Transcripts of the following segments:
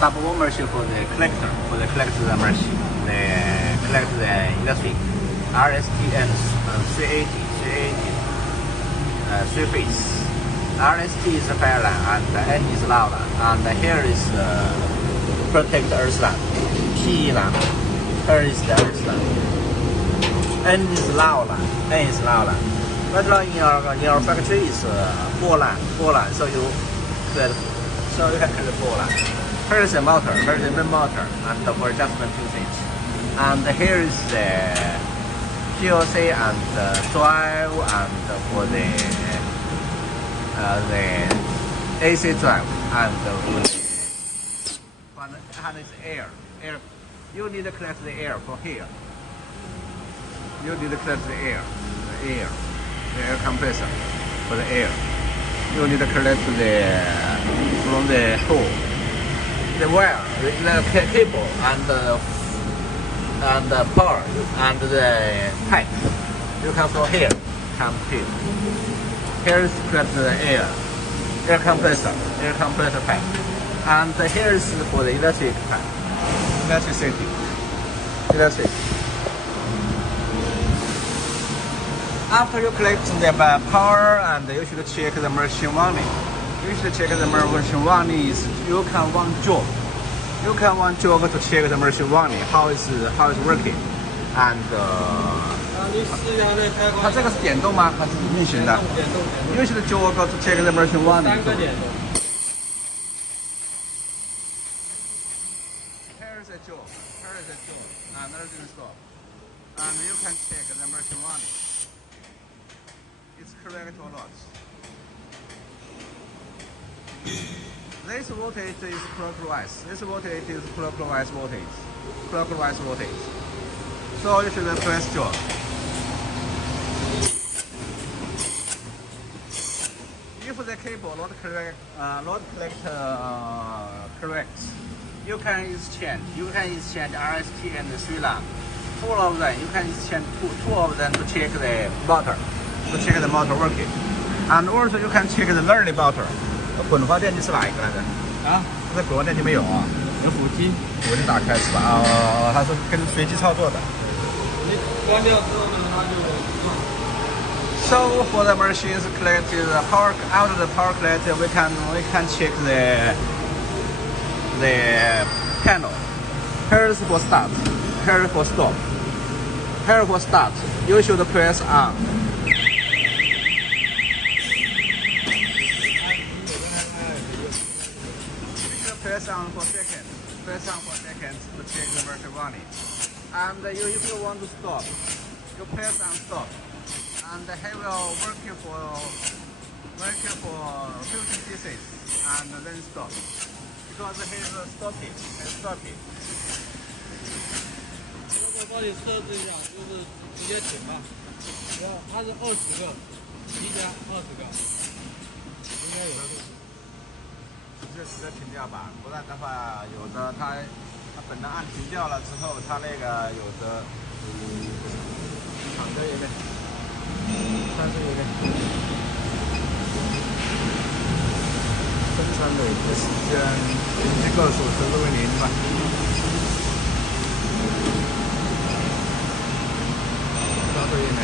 double one machine for the collector, the machine, collect the electric, RST and 380, three phase. RST is the fire line and the N is loud line, and here is protect earth line, P line, here is the earth line. N is loud line, N is loud line. But in your factory is four line, so you can create four line. Here is the motor, here is the main motor, and for adjustment usage. And here is the PLC and drive, and for the AC drive, and is air. You need to collect the air from here. You need to collect the air compressor for the air. You need to collect from the hole, the wire, the cable, and the power, and the pipe. You come from here, Here is collect the air compressor pipe, and here is for the electric pipe, electricity. After you collect the power, and you should check the machine warning. You can one job. You can one job to check the machine warning how is working, and 它这个是点动吗？还是运行的？运行的job to check the machine warning. Here is a job, and there is a stop, and you can check the machine warning. It's correct or not. This voltage is clockwise. This voltage is clockwise voltage. So you should press job. If the cable not correct, you can exchange. RST and the 3 line. Two of them. You can exchange two of them to check the motor. Working, and also you can check the learning motor. 混合电机是哪一个来着？啊，在国内就没有啊。有辅机打开是吧？哦，它是跟随机操作的。你关掉之后呢，它就。So for the machines collected the power out of the power collector, we can check the panel. Here is for start. Here for stop. Here for start. You should press on. Press on for seconds to check the machine running. And if you want to stop, you press on stop, and he will working for 50 pieces, and then stop, because he's stopping. 如果帮你设置一下，就是直接停吧。它是20个，一加20个，应该有。直接停掉吧，不然的话，有的它本来按停掉了之后，它那个有的躺着有点，但是有点生产的一个时间，这个数是为0吧。稍微一点。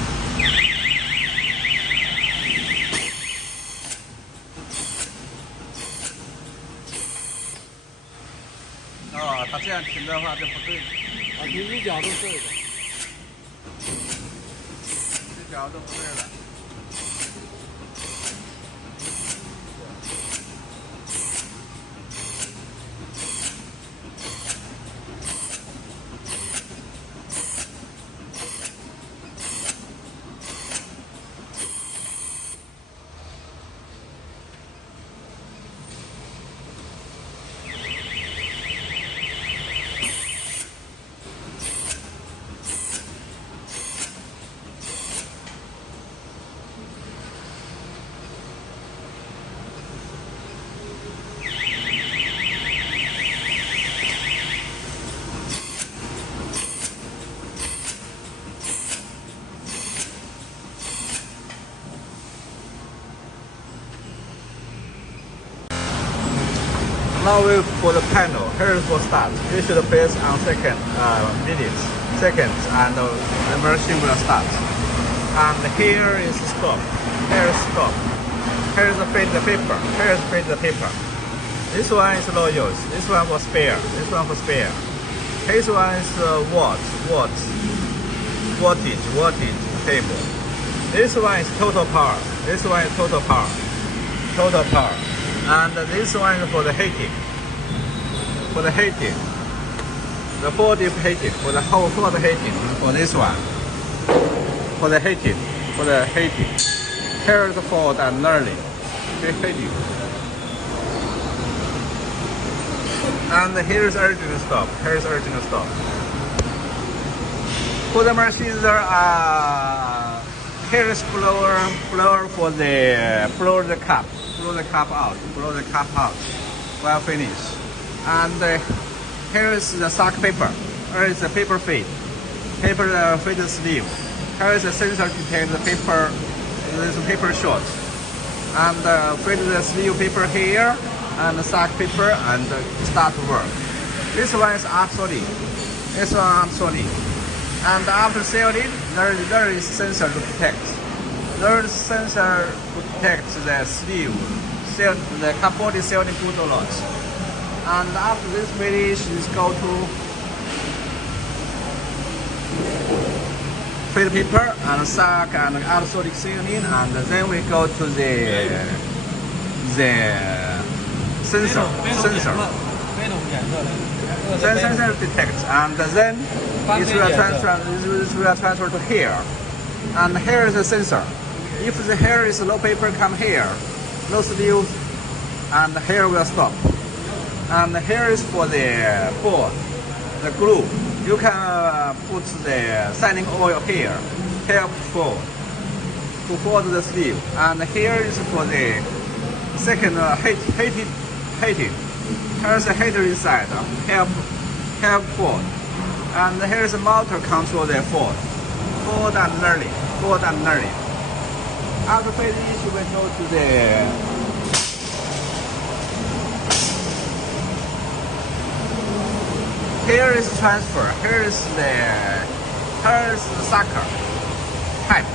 哦，它这样停的话就不对。啊，停一角度对的。这角度不对了。Now we for the panel. Here is for start. We should press on seconds, and the machine will start. And here is stop. Here is stop. Here is the paper. Here is the paper. This one is no use. This one for spare. This one for spare. This one is wattage table. This one is total power. This one is total power. Total power. And this one is for the heating. For the heating. The 4 deep heating. For the whole 4 heating. For this one. For the heating. For the heating. Here is for the learning. Heating. And here is original stop. Here is original stop. For the machine there are here is blower for the blow the cup out. Well finished. And here is the sock paper. Here is the paper feed. Paper feed sleeve. Here is the sensor to detect the paper. This paper short. And feed the sleeve paper here. And the sock paper and start to work. This one is obsolete. This one obsolete. And after sealing, there is sensor to detect. There is sensor to detect the sleeve, the cupboard is sealing good or not. And after this finish, is go to feed paper and sock and obsolete sealing, and then we go to the sensor. Sensor detects, and then it will transfer to here. And here is the sensor. If the here is low paper, come here. No sleeve, and here will stop. And here is for the board, the glue. You can put the setting oil here, help to fold the sleeve. And here is for the second heating. Here's the heater inside, help fold. And here's the motor control the fold and learning. After finish, we go to the here is transfer. Here is the sucker pipe.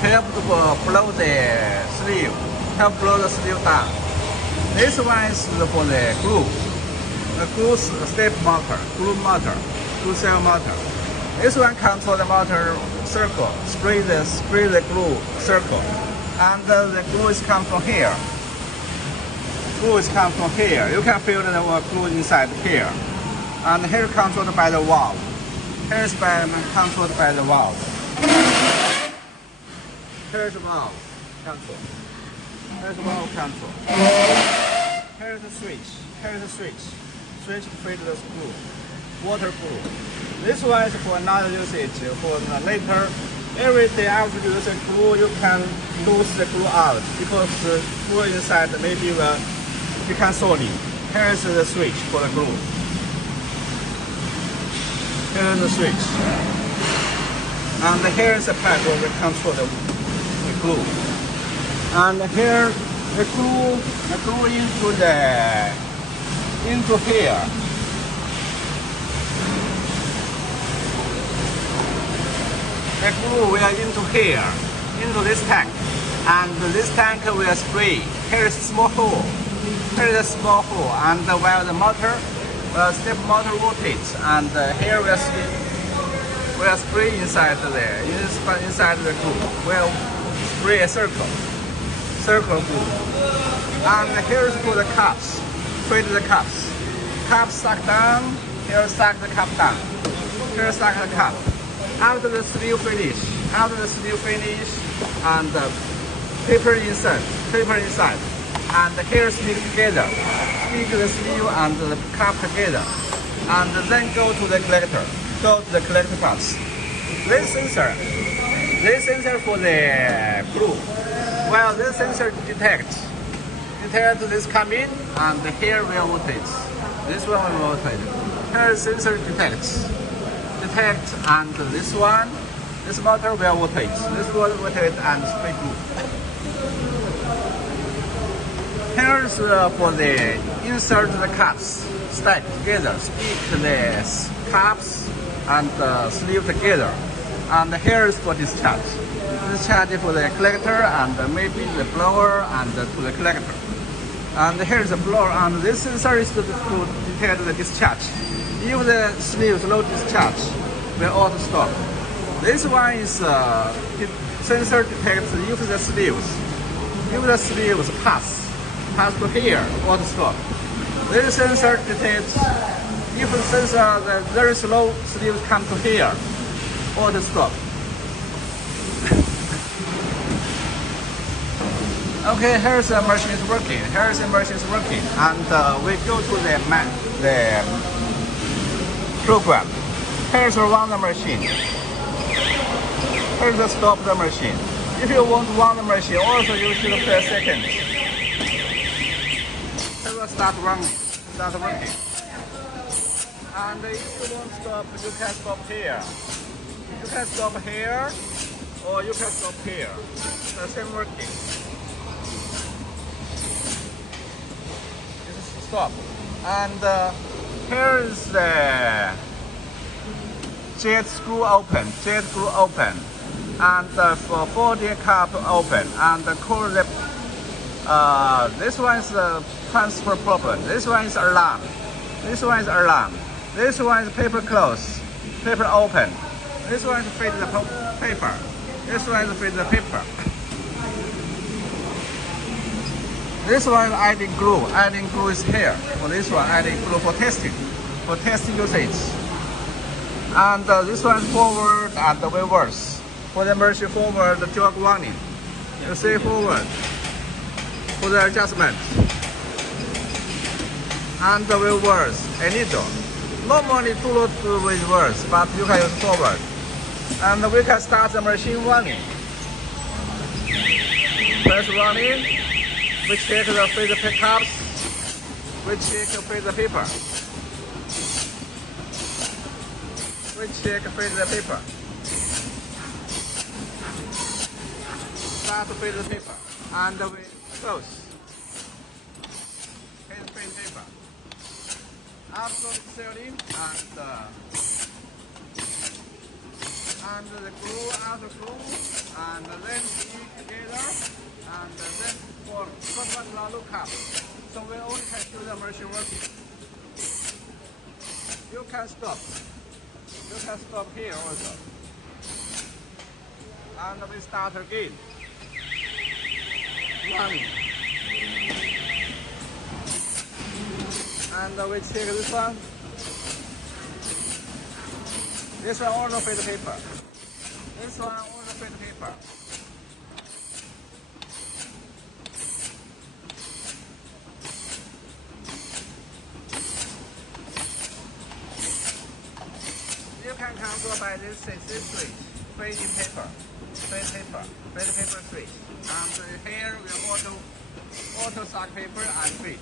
Help to blow the sleeve. Help blow the sleeve down. This one is for the glue. The glue step motor, glue cell motor. This one control the motor circle, spray the glue circle. And the glue is come from here. You can feel the glue inside here. And here controlled by the valve. Here is controlled by the valve. Here's the valve control. Here's the valve control. Here's the switch. Switch to feed the screw. Water glue. This one is for another usage. For later, every day after you use the glue, you can lose the glue out because the glue inside maybe you can solid. Here is the switch for the glue. Here is the switch. And here is the pad where we control the glue. And here the glue into here. The glue will into here, into this tank. And this tank will spray. Here is a small hole. And while the motor step motor rotates, and here we'll spray inside there. Inside the glue, we'll spray a circle glue. And here's for the cups. Feed the cups. Cup suck down. Here suck the cup down. Here suck the cup. After the sleeve finish, and paper inside. And here stick together. Stick the sleeve and the cup together. And then go to the collector parts. This sensor for the glue. Well, this sensor detect this come in, and here will rotate. This one will rotate. Here sensor detect, and this motor will rotate. This will rotate and spray glue. Here's for the insert the cups, stack together, stick the cups and sleeve together. And here is for discharge. Discharge for the collector and maybe the blower and to the collector. And here is the blower, and this sensor is to detect the discharge. If the sleeves no discharge, will auto stop. This one is sensor detects if the sleeves pass to here, auto stop. This sensor detects if the sensor the very slow sleeves come to here, auto stop. Okay, here's the machine is working. Here's the machine is working, and we go to the program. Here's run the machine. Here's the stop the machine. If you want to run the machine, also you should press second. It will start running, start working. And if you want to stop, you can stop here. You can stop here, or you can stop here. The same working. Stop. And here is the jet screw open, and for 40 cup open, and cool the this one is the transfer problem, this one is alarm, this one is alarm, this one is paper close, paper open, this one is fit the paper, this one is fit the paper. This one adding glue. Adding glue is here. For this one, adding glue for testing usage. And this one is forward and reverse. For the machine forward, the jog running. You see forward for the adjustment. And the reverse, a needle. Normally do not do reverse, but you can use forward. And we can start the machine running. Press running. We check the feed pickups. We check feed the paper. We check feed the paper. Start to feed the paper. And we close. Feed paper. After sealing and the glue, outer glue, and then stick together, and then for look up. So we only can do the machine working. You can stop. You can stop here also. And we start again. Running. And we check this one. This one also fit paper. This one also fit paper. You can control by this switch, fading paper, fade paper switch. And here we auto suck paper and feed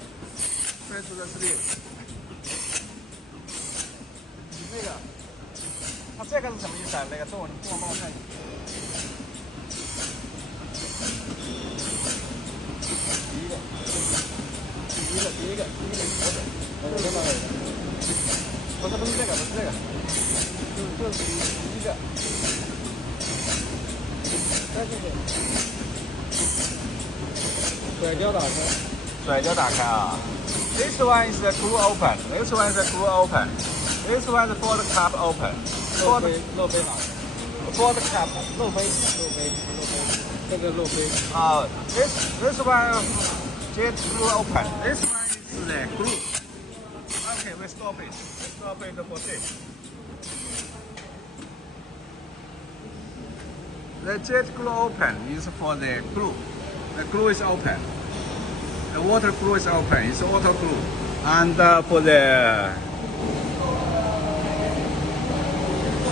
to the sleeve. 那个，它这个是什么意思啊？那个中文帮我看一下。第一个，不是这个，就是第一个。再这个，甩胶打开啊。This one is the glue open. This one is the glue open. This one is for the cup open. For the cup, 漏杯，这个漏杯。This one jet glue open. This one is the glue. Okay, we stop it. Stop it for this. The jet glue open is for the glue. The glue is open. The water glue is open. It's auto glue. And for the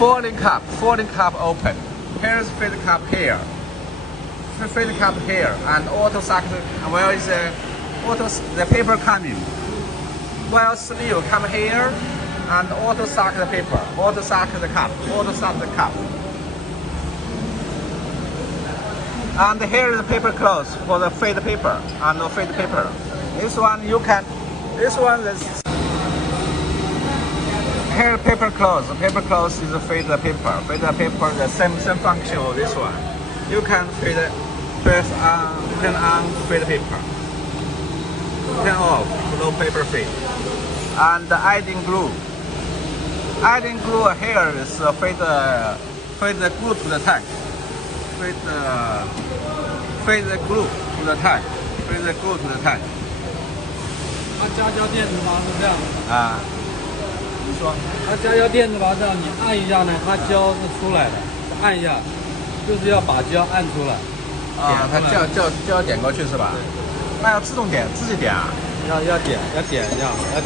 folding cup open. Here's feed cup here. Feed cup here, and auto suck. Where is the paper coming? Well, sleeve come here, and auto suck the paper. Auto suck the cup. Auto suck the cup. And here is the paper close for the feed paper and the feed paper. This one you can. This one is. Here paper close. Paper close is fade the paper. Fade the paper the same function of this one. You can press on, turn on, fade paper. Turn off, no paper fade. And adding glue. Adding glue here is fade the glue to the tank. Fade the glue to the tank. Fade the glue to the tank. 它加胶垫子吗？是这样。啊。你说。它加胶垫子吧，这样你按一下呢，它胶是出来的。按一下，就是要把胶按出来。啊，它胶点过去是吧？那要自动点，自己点啊？要点一下，它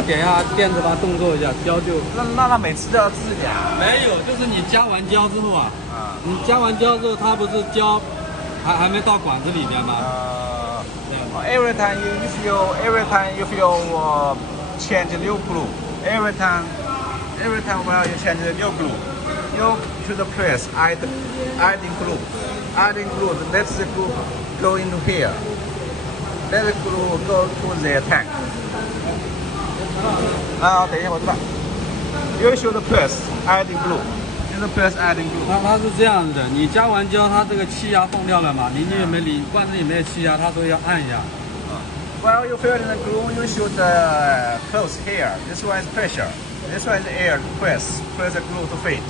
点一下垫子吧，动作一下，胶就。那每次都要自己点啊？没有，就是你加完胶之后啊，你加完胶之后，它不是胶还没到管子里面吗？Every time if you change new glue, every time when you change the new glue, you should press adding glue. Adding glue, let the glue go into here. Let the glue go to the tank. 等一下，我知道。You should press adding glue. You should press adding glue. 它是这样子的，你加完胶，它这个气压放掉了嘛？你也没理罐子里没有气压，它说要按一下。While you fill in the glue, you should close here. This one is pressure. This one is air. Press the glue to fit.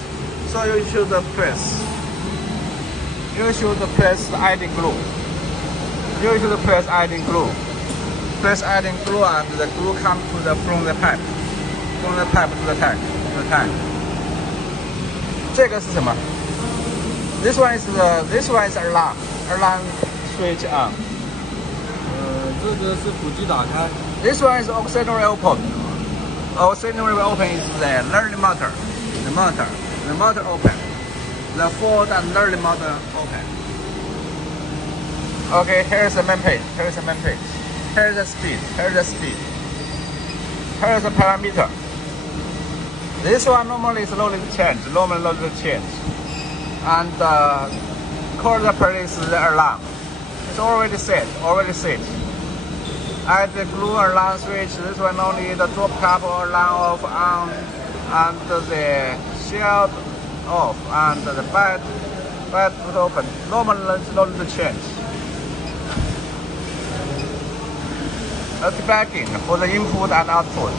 So you should press. You should press adding glue. You should press adding glue. Press adding glue, and the glue comes from the pipe to the tank. this is什么 This one is alarm switch on. 这个是辅机打开。This one is auxiliary open. Auxiliary open is the learning motor. The motor open. The forward and learning motor open. Okay, here's the main page. Here's the speed. Here's the parameter. This one normally is loaded change. And quarter place is the alarm. It's already set. Add the glue alarm switch. This one only the drop cap alarm off on, and the shield off, and the bed open. Normally it's loaded change. Debugging for the input and output.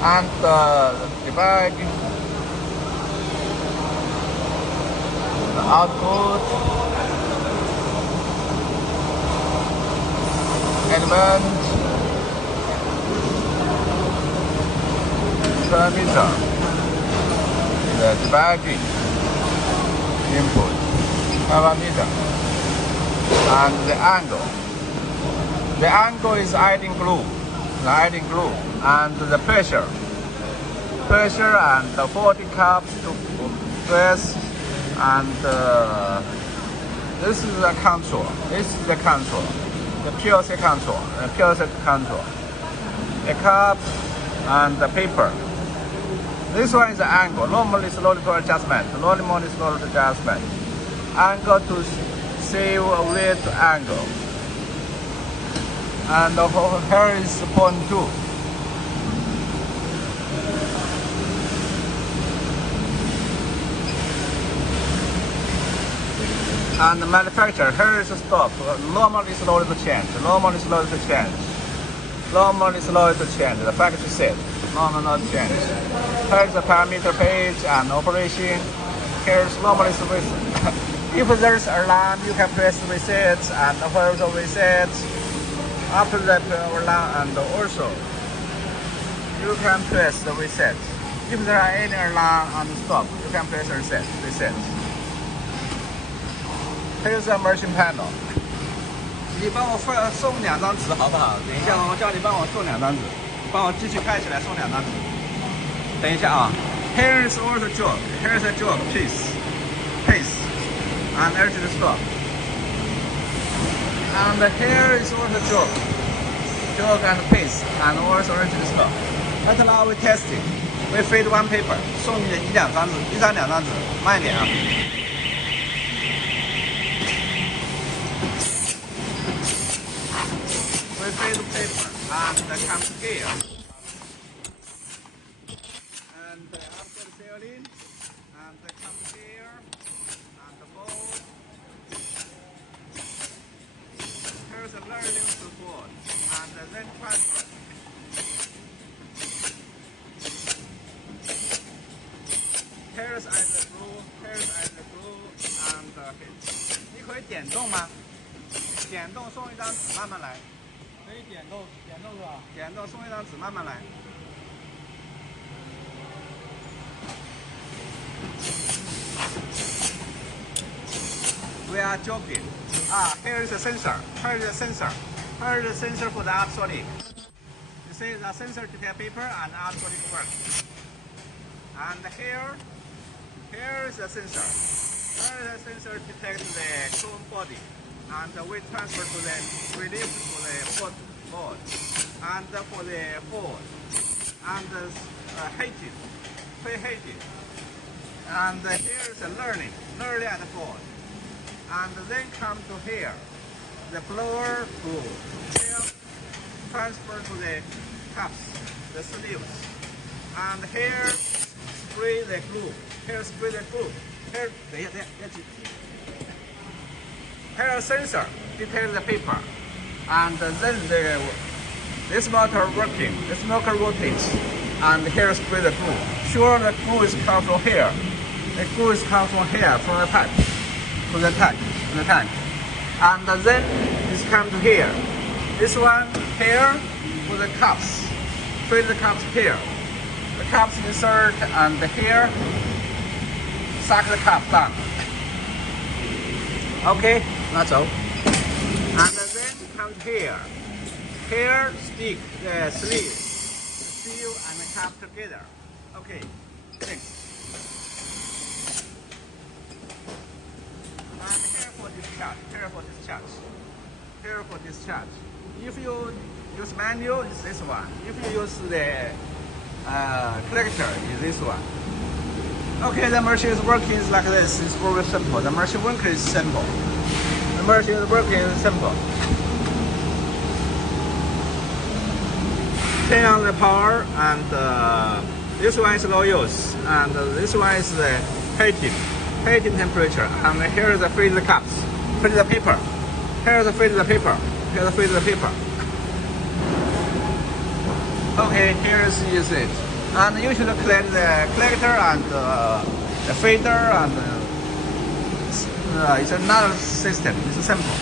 And debugging the output, element, parameter, the debugging input, parameter, and the angle. The angle is adding glue, and the pressure and the 40 cups to press, and this is the control. The PLC control. The cup and the paper. This one is the angle. Normally it's loaded to adjustment. Angle to save with angle. And here is point 2. And the manufacturer, here is a stop. Normally it's loaded to change. The factory set. Normal not change. Here's the parameter page and operation. Here's normally reset. If there's alarm, you can press reset, and here's the reset. After that alarm, and also you can press the reset. If there are any alarm and stop, you can press reset. Here's the merchant panel. 你帮我送2张纸好不好？等一下我叫你帮我送2张纸，帮我继续开起来送2张纸。等一下啊。Here's all the joke. Here's a joke piece, and there's the stop. And here is all the joke and piece, and also the stop. But now we test it. We feed one paper. 送你1张2张纸，慢一点啊。fade paper and come here. And after the sealing, and come here, and fold. Here's a learning support, and then transfer. Here's the glue, and hit. 你可以点动吗？点动送一张纸，慢慢来。可以点动是吧？点动送一张纸，慢慢来。We are joking. Here is a sensor. Here is a sensor. Here is a sensor for the absolute. You see the sensor detect paper and absolute work. And here is the sensor. Here is the sensor detect the cone body. And we transfer to the relief to the board. And for the board. And heating, preheating. And here is the learning at the board. And then come to here, the blower glue. Here, transfer to the cups, the sleeves. And here, spray the glue. Here, spray the glue. Here, here sensor detect the paper. And then this motor working, this motor rotates. And here, spray the glue. Sure, the glue is come from here. The glue is come from here, from the pipe. To the tank, and then it's come to here. This one here for the cups. Fill the cups here. The cups insert and here suck the cup down. Okay, that's all. And then come to here. Here stick the sleeve, the seal and the cup together. Okay, thanks. Here for discharge. If you use manual, it's this one. If you use the collector, it's this one. Okay, the machine is working like this. It's very simple. The machine working is simple. The machine is working is simple. Turn on the power, and this one is low use, and this one is the heating temperature, and here is the freezer cups. Freeze the paper. Here's the freeze the paper. Here's the freeze the paper. Okay, here's it. And you should clean the collector and the feeder, and it's another system. It's simple.